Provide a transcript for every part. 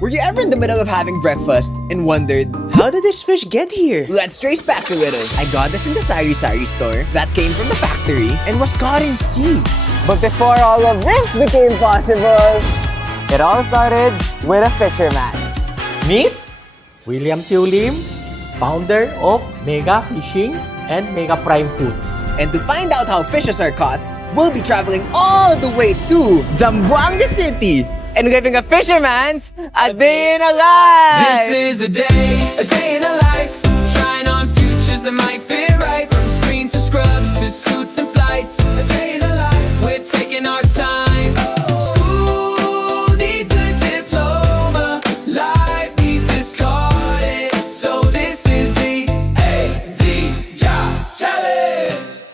Were you ever in the middle of having breakfast and wondered, how did this fish get here? Let's trace back a little. I got this in the sari-sari store that came from the factory and was caught in sea. But before all of this became possible, it all started with a fisherman. Meet William Tulim, founder of Mega Fishing and Mega Prime Foods. And to find out how fishes are caught, we'll be traveling all the way to Zamboanga City And living a fisherman's a day in a life. This is a day in a life. Trying on futures that might fit right. From screens to scrubs to suits and flights. A day in a life. We're taking our time. School needs a diploma. Life needs this card. So this is the AZ Job Challenge.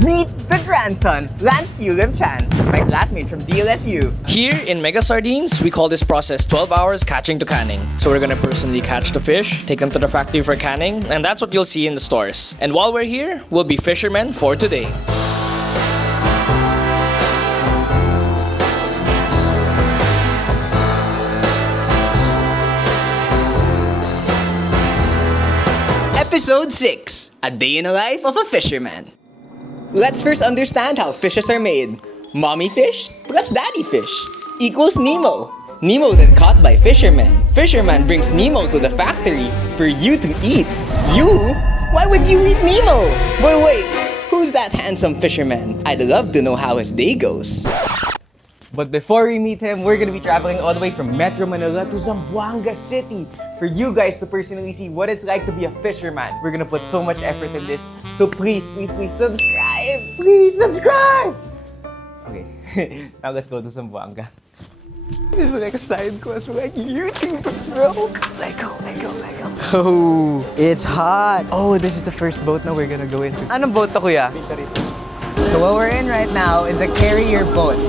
Meet the grandson, Lance Tulim Chan, my classmate from DLSU. Here in Mega Sardines, we call this process 12 hours catching to canning. So we're gonna personally catch the fish, take them to the factory for canning, and that's what you'll see in the stores. And while we're here, we'll be fishermen for today. Episode 6, A Day in the Life of a Fisherman. Let's first understand how fishes are made. Mommy fish plus daddy fish equals Nemo. Nemo then caught by fisherman. Fisherman brings Nemo to the factory for you to eat. You? Why would you eat Nemo? But wait, who's that handsome fisherman? I'd love to know how his day goes. But before we meet him, we're gonna be traveling all the way from Metro Manila to Zamboanga City for you guys to personally see what it's like to be a fisherman. We're gonna put so much effort in this, so please, please, please subscribe! Please subscribe! Okay, now let's go to Zamboanga. This is like a side quest for like YouTubers, bro. Let go. Oh, it's hot. Oh, this is the first boat na we're gonna go into. Anong boat to, kuya? So what we're in right now is a carrier boat.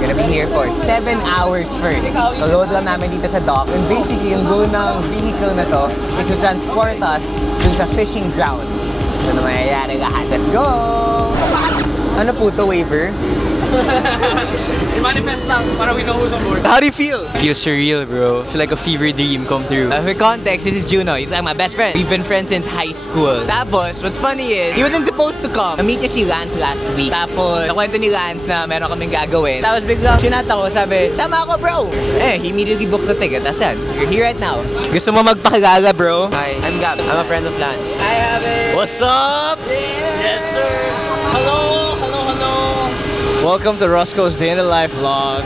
We're gonna be here for 7 hours first. Load lang namin dito sa dock. And basically, yung goal ng vehicle na to is to transport us dun sa fishing grounds. Ano na mayayari lahat. Let's go! Ano po to, waiver? I-manifest lang para we know who's on board. How do you feel? Feels surreal, bro. It's like a fever dream come true. For context, this is Juno. He's like my best friend. We've been friends since high school. Tapos, what's funny is, he wasn't supposed to come. Na-meet niya si Lance last week. Tapos, nakwento ni Lance na meron kaming gagawin. Tapos biglang, chinata ko, sabi, sama ako, bro! He immediately booked the ticket. That's it. You're here right now. Gusto mo magpakilala, bro? Hi, I'm Gab. I'm a friend of Lance. I have it! What's up? Yes, sir! Hello! Welcome to Russco's Day in the Life vlog.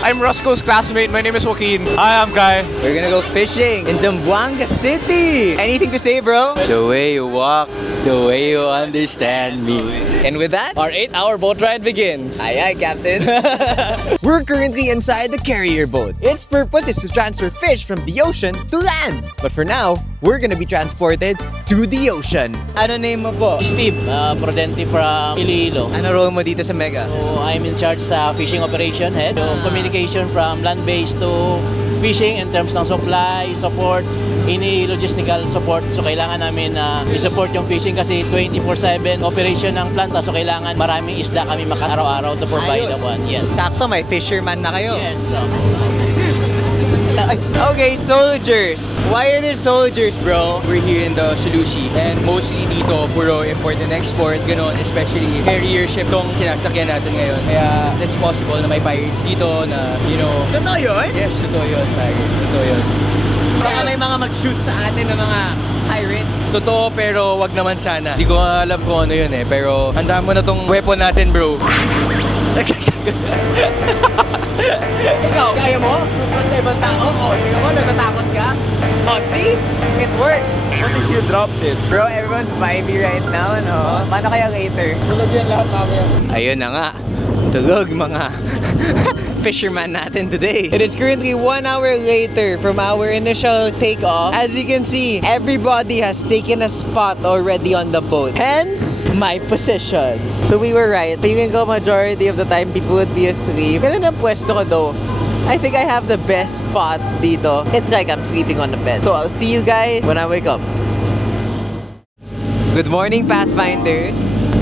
I'm Russco's classmate. My name is Joaquin. Hi, I'm Kai. We're gonna go fishing in Zamboanga City! Anything to say, bro? The way you walk, the way you understand me. And with that, Our 8-hour boat ride begins. aye, Captain. We're currently inside the carrier boat. Its purpose is to transfer fish from the ocean to land. But for now, we're gonna be transported to the ocean. Ano name mo po? Steve, Prudente from Iloilo. Ano role mo dito sa Mega? So, I'm in charge sa fishing operation head. So, communication from land-based to fishing in terms ng supply, support, any logistical support. So, kailangan namin i-support yung fishing kasi 24/7 operation ng planta. So, kailangan maraming isda kami araw-araw to provide Ayos. the one. Yes. Sakto, may fisherman na kayo. Yes. Okay, soldiers. Why are there soldiers, bro? We're here in the Sulusi and mostly dito puro import and export, ganon, especially carrier ship tong sinasakyan natin ngayon. Kaya it's possible na may pirates dito na, you know. Totoo yun? Yes, totoo yun, Tiger. Totoo yun. Baka may mga mag-shoot sa atin ng mga pirates. Totoo pero wag naman sana. Hindi ko alam kung ano yun eh. Pero handa mo na tong weapon natin, bro. Ikaw, kaya mo? Sa ibang tao? Tingnan mo, natatakot ka? See? It works. What if you dropped it? Bro, everyone's vibey right now, no? Paano kaya later? Tulog yan lahat mamaya. Ayun na nga. Tulog mga fisherman natin today. It is currently 1 hour later from our initial takeoff. As you can see, everybody has taken a spot already on the boat. Hence, my position. So we were right. Feeling ko majority of the time people would be asleep. Ganun ang pwesto ko though. I think I have the best spot dito. It's like I'm sleeping on the bed. So I'll see you guys when I wake up. Good morning, Pathfinders.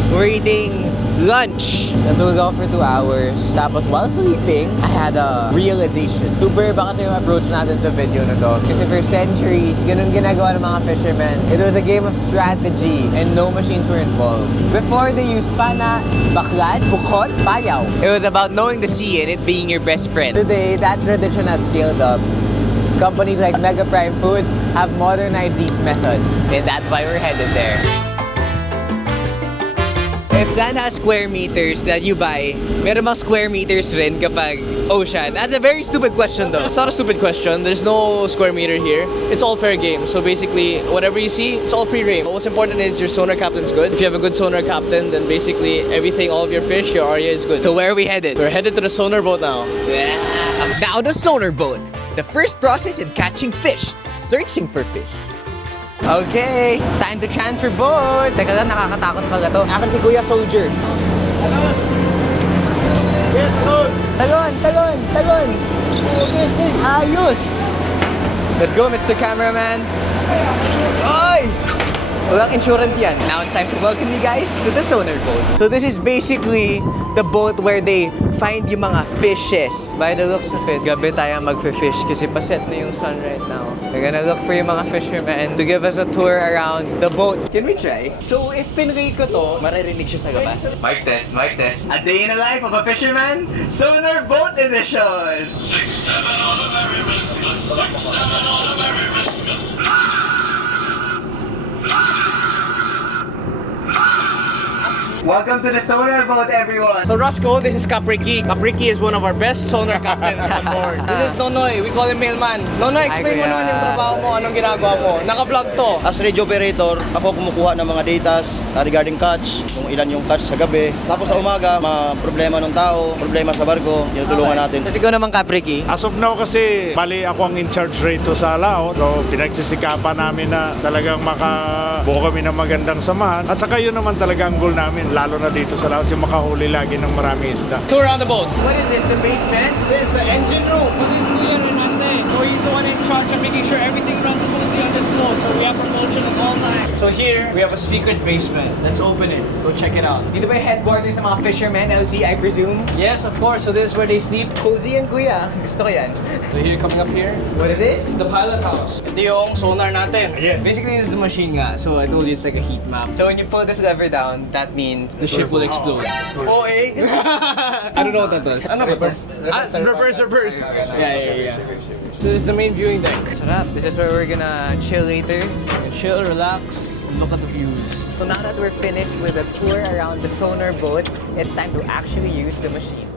We're eating Lunch. Natulog ako for 2 hours. Tapos while sleeping, I had a realization. Super iba kasi yung approach natin sa video na to. Kasi for centuries, ganun ginagawa ng mga fishermen. It was a game of strategy and no machines were involved. Before, they used pana, baklad, bukot, payaw. It was about knowing the sea and it being your best friend. Today, that tradition has scaled up. Companies like Mega Prime Foods have modernized these methods. And that's why we're headed there. If land has square meters that you buy, meron bang square meters rin kapag ocean? That's a very stupid question though. It's not a stupid question. There's no square meter here. It's all fair game. So basically, whatever you see, it's all free range. What's important is your sonar captain's good. If you have a good sonar captain, then basically everything, all of your fish, your area is good. So where are we headed? We're headed to the sonar boat now. Now the sonar boat. The first process in catching fish. Searching for fish. Okay, it's time to transfer boat. Teka lang, nakakatakot pala to. Akin si Kuya Soldier. Tagon! Ayos! Let's go, Mr. Cameraman. Oy! Walang insurance yan. Now it's time to welcome you guys to the sonar boat. So this is basically the boat where they find yung mga fishes. By the looks of it, gabi tayo magfi-fish kasi paset na yung sun right now. We're gonna look for yung mga fishermen to give us a tour around the boat. Can we try? So if pinray ko to, maririnig siya sa gabas. Mic test. A day in the life of a fisherman, sonar boat edition! 6-7 on a Merry Christmas, 6-7 on a Merry Christmas. Welcome to the sonar boat, everyone! So Russco, this is Capriqui. Capriqui is one of our best sonar captains on board. This is Nonoy. We call him mailman. Nonoy, explain mo naman yung trabaho mo. Anong ginagawa mo? Naka-vlog to. As radio operator, ako kumukuha ng mga datas regarding catch, kung ilan yung catch sa gabi. Tapos sa umaga, mga problema ng tao, problema sa barko, tinutulungan natin. Tapos ikaw naman, Capriqui. As of now kasi, bali ako ang in-charge rito sa laot. So, pinagsisikapan namin na talagang makabuo kami ng magandang samahan. At saka yun naman talaga ang goal namin, lalo na dito sa laot, yung makahuli lagi ng maraming isda. Tour around the boat. What is this, the basement? This is the engine room. This is Kuya Renante. So he's the one in charge of making sure everything runs smoothly on this boat. So we have propulsion at all times. So here, we have a secret basement. Let's open it. Go check it out. Dito ba yung headquarters ng mga fishermen, LC, I presume? Yes, of course. So this is where they sleep. Cozy yan, kuya. Gusto ko yan. So here, coming up here, What is this? the pilot house. Ito yung sonar natin. Basically, this is the machine nga. So I told you it's like a heat map. So when you pull this lever down, that means The ship will explode. Oh, eh? I don't know what that does. Ano ba to? Reverse. Yeah. So this is the main viewing deck. Sarap. This is where we're gonna chill later. You can chill, relax, look at the views. So now that we're finished with a tour around the sonar boat, it's time to actually use the machine.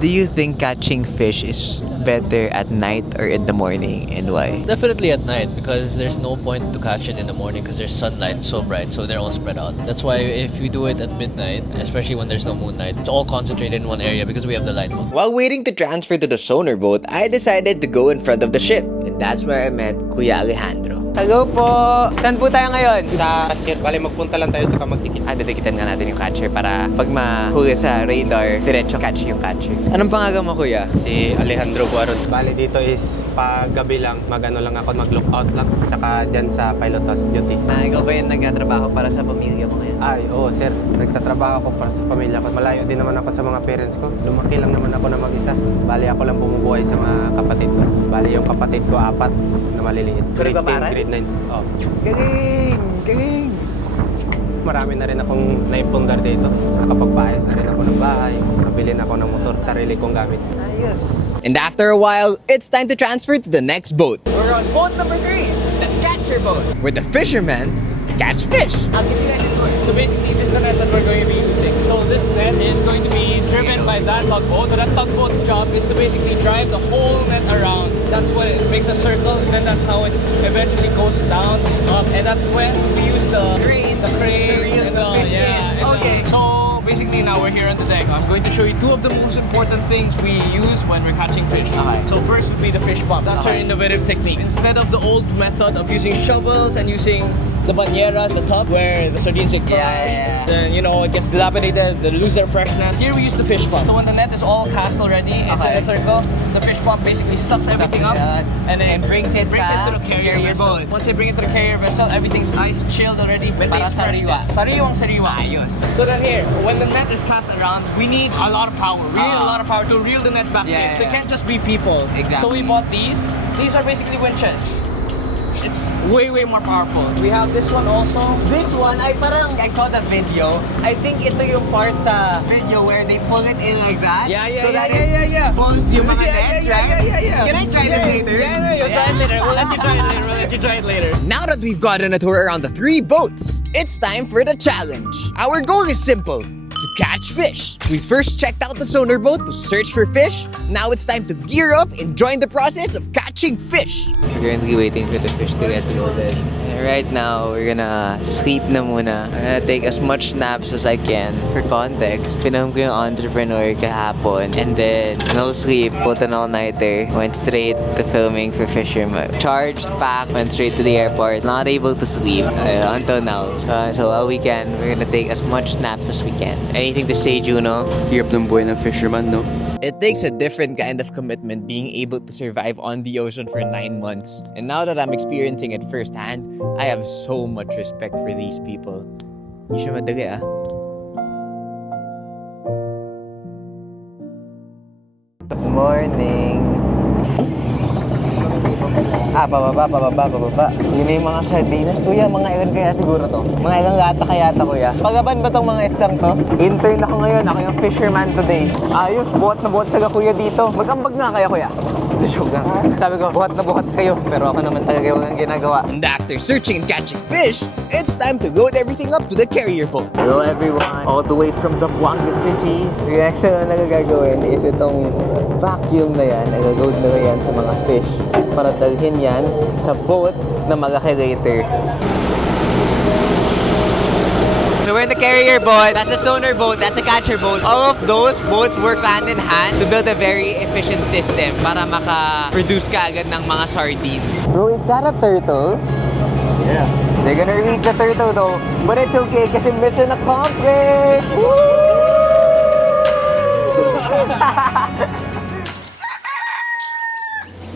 Do you think catching fish is better at night or in the morning, and why? Definitely at night, because there's no point to catch it in the morning because there's sunlight so bright, so they're all spread out. That's why if we do it at midnight, especially when there's no moonlight, it's all concentrated in one area because we have the light bulb. While waiting to transfer to the sonar boat, I decided to go in front of the ship. And that's where I met Kuya Alejandro. Hello po! Saan po tayo ngayon? Sa catcher, bali magpunta lang tayo sa magdikit. Didikitan nga natin yung catcher para pag mahuli sa radar, diretso catch yung catcher. Anong pangalan mo, kuya? Si Alejandro Guarod. Bali dito is pag gabi lang, magano lang ako, mag-lookout lang. Tsaka dyan sa pilot house duty. Ikaw ba yung nagtatrabaho para sa pamilya mo ngayon? Ay, oo sir. Nagtatrabaho ako para sa pamilya ko. Malayo din naman ako sa mga parents ko. Lumaki lang naman ako na mag-isa. Bali ako lang bumubuhay sa mga kapatid ko. Bali yung kapatid ko, 4 na maliliit. Grade 10, grade 9. Oh. Galing! Marami na rin akong naipundar dito. Nakapagpaayos na rin ako ng bahay. Nabili na ako ng motor. Sarili kong gamit. Ayos. And after a while, it's time to transfer to the next boat, We're on boat number 3, the catcher boat. where the fishermen catch fish. I'll give you guys a tour. So basically, this is the net that we're going to be using. So this net is going to be driven by that tugboat. So that tugboat's job is to basically drive the whole net around. That's what it makes a circle, and then that's how it eventually goes down, up, and that's when we use the crane, reel the fish in. Okay. So basically, now we're here on the deck. I'm going to show you 2 of the most important things we use when we're catching fish. So first would be the fish pump. That's our innovative technique. Instead of the old method of using shovels and using the banyeras, the top where the sardines get caught. Then, you know, it gets dilapidated, they lose their freshness. Here we use the fish pump. So when the net is all cast already, it's in a circle, the fish pump basically sucks everything up and then brings it to the carrier boat. Once they bring it to the carrier vessel, everything's ice chilled already. Maintains freshness. Sariwang sariwa. So then here, when the net is cast around, we need a lot of power. We need a lot of power to reel the net back in. So it can't just be people. Exactly. So we bought these. These are basically winches. It's way more powerful. We have this one also. This one, I saw the video. I think ito yung part sa video where they pull it in like that. So that it pulls yung mga nets, right? Can I try this later? You'll try it later. We'll let you try it later. Now that we've gotten a tour around the 3 boats, it's time for the challenge. Our goal is simple: to catch fish. We first checked out the sonar boat to search for fish. Now it's time to gear up and join the process of catching fish. We're currently waiting for the fish to get loaded. And right now, we're gonna sleep na muna. I'm gonna take as much naps as I can. For context, pinahom ko yung entrepreneur kahapon. And then, no sleep, put an all-nighter. Went straight to filming for Fisherman. Charged, packed, went straight to the airport. Not able to sleep until now. So while we can, we're gonna take as much naps as we can. Anything to say, Juno? Hirap ng buhay ng fisherman, no? It takes a different kind of commitment being able to survive on the ocean for 9 months. And now that I'm experiencing it firsthand, I have so much respect for these people. Hindi siya madali, ah. Good morning. Pababa. Yun na yung mga sardines. Kuya, mga ilan kaya siguro to? Mga ilang lata kaya to, kuya? Pagaban ba tong mga estang to? Intern ako ngayon. Ako yung fisherman today. Ayos, buhat na buhat saga kuya dito. Magambag nga kaya, kuya? Joke lang. Sabi ko, buhat na buhat kayo. Pero ako naman talaga yung ginagawa. And after searching and catching fish, it's time to load everything up to the carrier boat. Hello everyone, all the way from Zamboanga City. Yung next na nagagawin is itong vacuum na yan. Nagagawin na yan sa mga fish para dalhin yan sa boat na malaki later. So we're in the carrier boat, that's a sonar boat, that's a catcher boat. All of those boats work hand in hand to build a very efficient system para maka-produce ka agad ng mga sardines. Bro, is that a turtle? Yeah. They're gonna reach the turtle though, but it's okay kasi mission accomplished! Woo!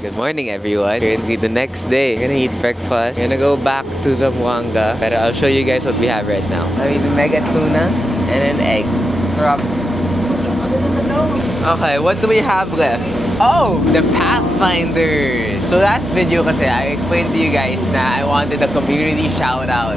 Good morning everyone. Currently the next day. We're gonna eat breakfast. We're gonna go back to Zamboanga. But I'll show you guys what we have right now. I mean the mega tuna and an egg. Okay, what do we have left? Oh, the Pathfinders! So last video kasi, I explained to you guys na I wanted a community shout out.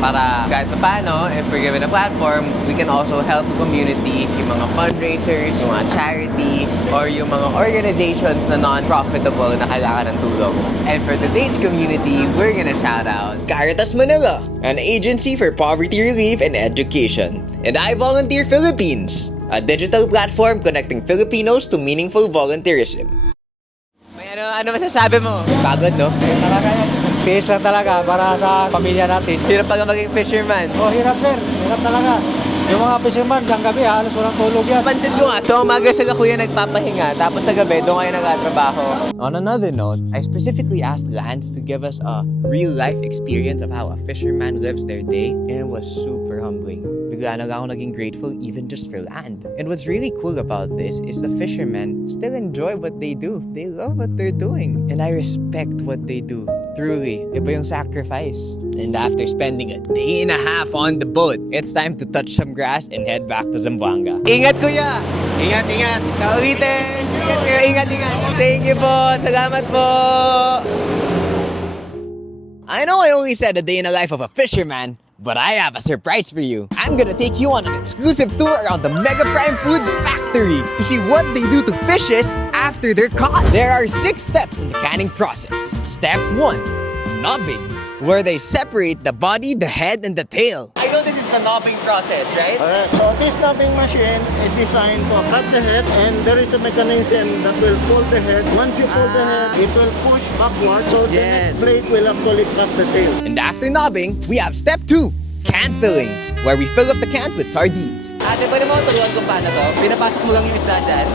Para kahit paano, if we're given a platform, we can also help the communities, yung mga fundraisers, yung mga charities, or yung mga organizations na non-profitable na kailangan ng tulong. And for today's community, we're gonna shout out Caritas Manila, an agency for poverty relief and education. And I Volunteer Philippines, a digital platform connecting Filipinos to meaningful volunteerism. May ano masasabi mo? Pagod, no? Tiis lang talaga para sa pamilya natin. Hirap pala maging fisherman. Oh, hirap sir. Hirap talaga. Yung mga fisherman, hanggang gabi halos walang tulog yan. Pansin ko nga, so umaga sila kuya nagpapahinga, tapos sa gabi doon kayo nagtatrabaho. On another note, I specifically asked Lance to give us a real-life experience of how a fisherman lives their day, and it was super humbling. Bigla na lang ako naging grateful even just for land. And what's really cool about this is the fishermen still enjoy what they do. They love what they're doing. And I respect what they do. Truly, iba yung sacrifice. And after spending a day and a half on the boat, it's time to touch some grass and head back to Zamboanga. Ingat kuya! Ingat! Sa ulitin! Ingat kayo, ingat! Thank you po! Salamat po! I know I only said a day in the life of a fisherman, but I have a surprise for you. I'm gonna take you on an exclusive tour around the Mega Prime Foods factory to see what they do to fishes after they're caught. There are 6 steps in the canning process. Step 1, knobbing, where they separate the body, the head, and the tail. I know this is the knobbing process, right? Alright, so this knobbing machine is designed to cut the head, and there is a mechanism that will fold the head. Once you fold the head, it will push backward, so the next blade will actually cut the tail. And after knobbing, we have step 2, can filling, where we fill up the cans with sardines. Ate, pwede mo turuan kung paano to? Pinapasok mo lang yung isda dyan.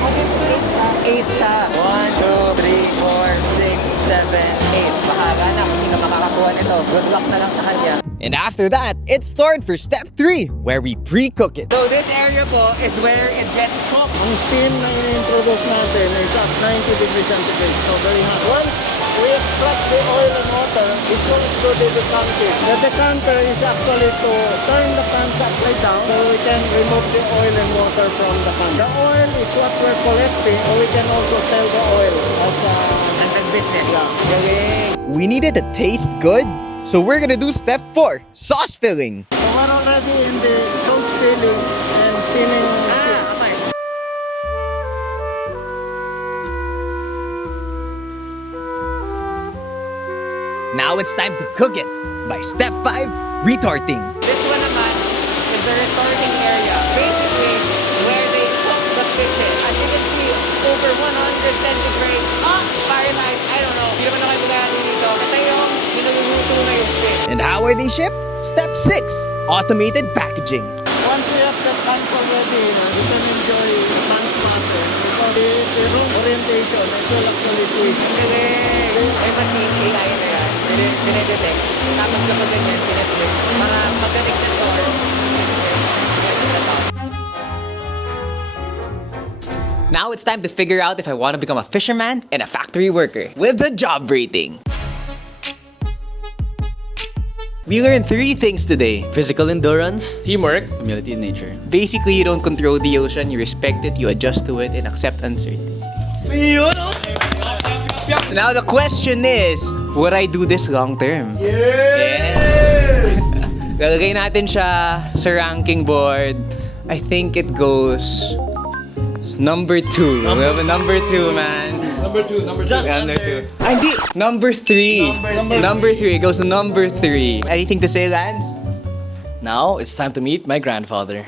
8 siya. 1, 2, 3, 4, 6, 7, 8. Baka Wala na kung sino makakakuha nito. Good luck na lang sa kanya. And after that, it's stored for step 3, where we pre-cook it. So this area po is where it gets cooked. Ang steam na in-introduce natin is at 90 degrees centigrade. So very hot. Once we extract the oil and water, it goes to the decanter. The decanter is actually to turn the pans upside down so we can remove the oil and water from the pan. The oil is what we're collecting, or we can also sell the oil as a business. Yeah. We need it to taste good, so we're gonna do step 4, sauce filling. So we're already in the sauce filling and sealing. Okay. Now it's time to cook it. By step 5, retorting. This one naman is the retorting area. Basically, where they cook the fishes. As you can see, over 100 centigrade. Fahrenheit, I don't know. Hindi naman ako magagano dito. Kasi yung niluluto na yung fish. And how are they shipped? Step 6, automated packaging. Once we have the pans already, you can enjoy the pans matter. Because the room orientation, it will actually switch. Ang galing. May machine AI na yan. Pinedetect. Tapos kapag ganyan, pinedetect. Para pagdating sa store, Now it's time to figure out if I want to become a fisherman and a factory worker with the job rating. We learned 3 things today. Physical endurance, Teamwork. humility in nature. Basically, you don't control the ocean, you respect it, you adjust to it, and accept uncertainty. Now the question is, would I do this long term? Yes! Lalagay natin siya sa ranking board. I think it goes number 2. We have a number 2, man. Number two. Just Number 2. Ah, hindi! Number 3. Number 3. It goes to number 3. Anything to say, Lance? Now it's time to meet my grandfather.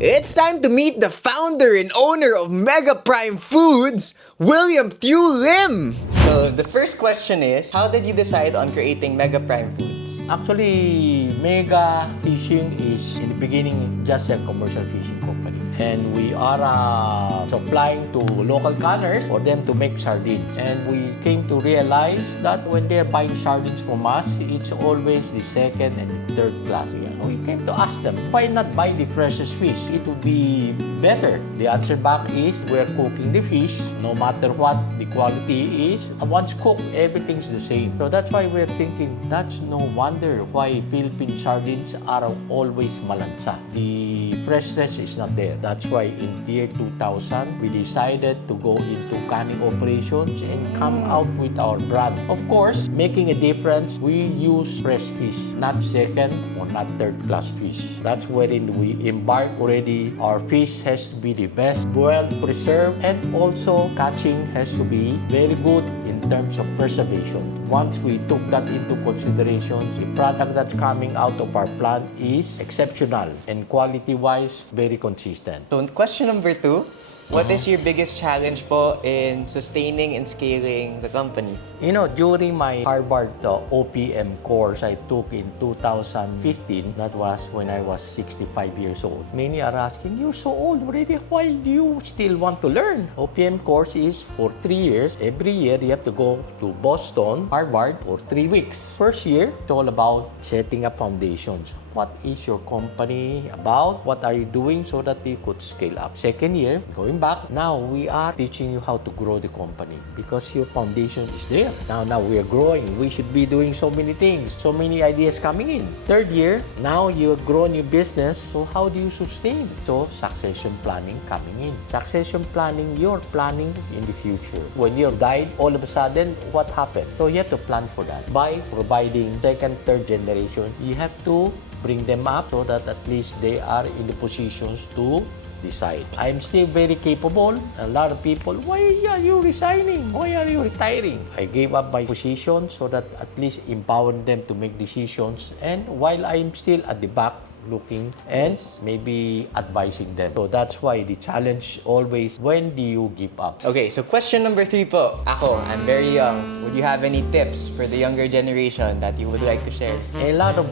It's time to meet the founder and owner of Mega Prime Foods, William Tew Lim. So the first question is, how did you decide on creating Mega Prime Foods? Actually, Mega Fishing is in the beginning just a commercial fishing company. And we are supplying to local canners for them to make sardines. And we came to realize that when they're buying sardines from us, it's always the second and third class. We came to ask them, why not buy the freshest fish? It would be better. The answer back is, we're cooking the fish, no matter what the quality is. Once cooked, everything's the same. So that's why we're thinking, that's no wonder why Philippine sardines are always malansa. The freshness is not there. That's why in year 2000, we decided to go into canning operations and come out with our brand. Of course, making a difference, we use fresh fish, not second or not third class fish. That's wherein we embark already. Our fish has to be the best, well preserved, and also catching has to be very good in terms of preservation. Once we took that into consideration, the product that's coming out of our plant is exceptional and quality-wise, very consistent. So question number 2, what is your biggest challenge po in sustaining and scaling the company? You know, during my Harvard OPM course I took in 2015, that was when I was 65 years old. Many are asking, you're so old already, why do you still want to learn? OPM course is for 3 years. Every year, you have to go to Boston, Harvard for 3 weeks. First year, it's all about setting up foundations. What is your company about? What are you doing so that you could scale up? Second year, going back, now we are teaching you how to grow the company because your foundation is there. Now we are growing. We should be doing so many things, so many ideas coming in. Third year, now you've grown your business, so how do you sustain? So succession planning coming in. Succession planning, you're planning in the future. When you're died, all of a sudden, what happened? So you have to plan for that. By providing second, third generation, you have to bring them up so that at least they are in the positions to decide. I'm still very capable. A lot of people, why are you resigning? Why are you retiring? I gave up my position so that at least empowering them to make decisions. And while I'm still at the back, looking and maybe advising them. So that's why the challenge always, when do you give up? Okay, so question number 3 po. Ako, I'm very young. Would you have any tips for the younger generation that you would like to share? A lot of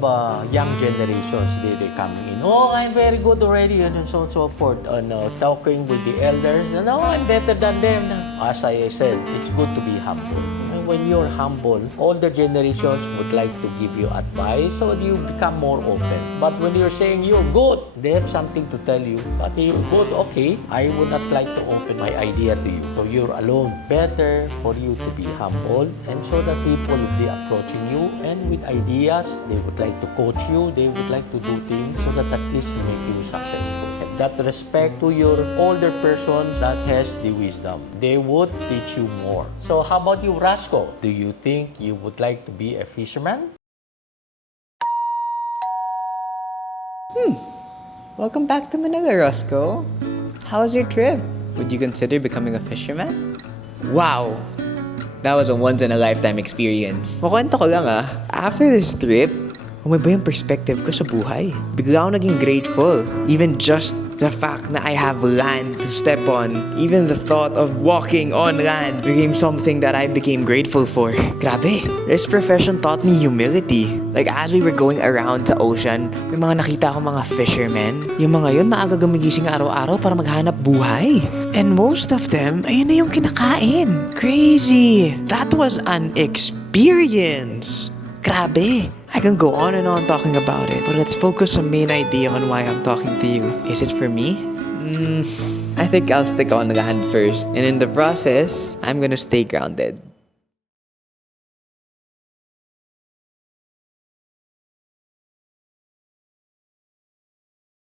young generations, they coming in. Oh, I'm very good already, and so forth. Talking with the elders, no, I'm better than them. As I said, it's good to be humble. And when you're humble, older generations would like to give you advice, so you become more open. But when you're saying you're good, they have something to tell you. But you're good, okay, I would not like to open my idea to you. So you're alone. Better for you to be humble, and so that people will be approaching you, and with ideas, they would like to coach you, they would like to do things so that at least make you successful. And that respect to your older persons that has the wisdom. They would teach you more. So how about you, Russco? Do you think you would like to be a fisherman? Welcome back to Manila, Russco. How was your trip? Would you consider becoming a fisherman? Wow! That was a once-in-a-lifetime experience. Makwento ko lang after this trip, umiba yung perspective ko sa buhay. Bigla ako naging grateful. Even just the fact na I have land to step on, even the thought of walking on land became something that I became grateful for. Grabe! This profession taught me humility. Like as we were going around sa ocean, may mga nakita akong mga fishermen. Yung mga yun, maaga gumigising araw-araw para maghanap buhay. And most of them, ayun na yung kinakain. Crazy! That was an experience! Grabe! I can go on and on talking about it, but let's focus on main idea on why I'm talking to you. Is it for me? I think I'll stick on land first. And in the process, I'm gonna stay grounded.